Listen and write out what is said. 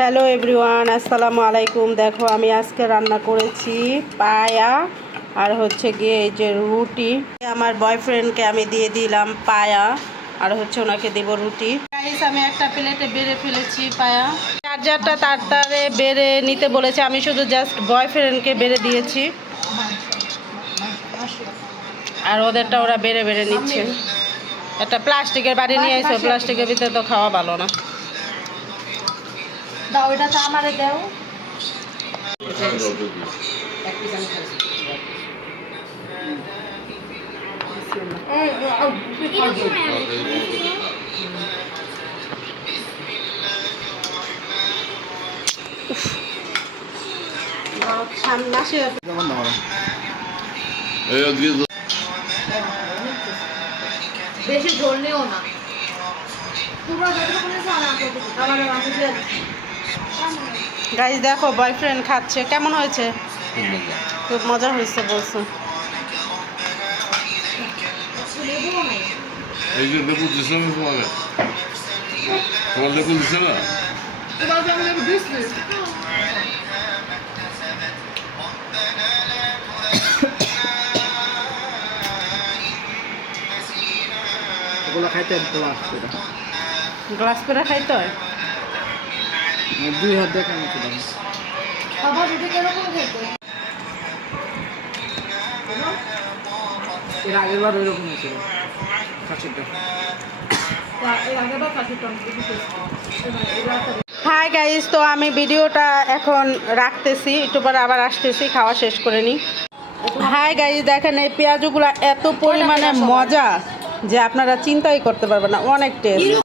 Hello everyone, আসসালামু আলাইকুম। দেখো আমি আজকে রান্না করেছি পায়া আর হচ্ছে গিয়ে এই যে রুটি। আমার বয়ফ্রেন্ডকে আমি দিয়ে দিলাম পায়া আর হচ্ছে ওনাকে দেব রুটি। গাইস, আমি একটা প্লেটে বেড়ে ফেলেছি পায়া। চার্জারটা তাড়াতাড়ি বেড়ে নিতে বলেছে, আমি শুধু জাস্ট বয়ফ্রেন্ডকে বেড়ে দিয়েছি আর ওদেরটা ওরা বেড়ে বেড়ে নিচ্ছে। একটা প্লাস্টিকের বাড়ি নিয়ে এসে, প্লাস্টিকের ভিতরে তো খাওয়া ভালো না। দাও, এটা তো আমারে দাও। বেশি ঝোল নিও না। গাইস দেখো, বয়ফ্রেন্ড খাচ্ছে, কেমন হয়েছে? খুব মজা হয়েছে বলছো। এই যে লেবু দিছে না তোমাকে? তোমার লেবু দিছে না? ওগুলো খাইতে গ্লাস করে খাইতে হয়। দুই হাত দেখে নিচ্ছিলাম। এর আগের বার ওইরকম হয়েছিল খাসিটা। হাই গাইস, তো আমি ভিডিওটা এখন রাখতেছি, একটু পরে আবার আসতেছি, খাওয়া শেষ করে নিই। হাই গাইস, দেখেন এই পেঁয়াজগুলো এত পরিমাণে মজা যে আপনারা চিন্তাই করতে পারবেন না, অনেক টেস্ট।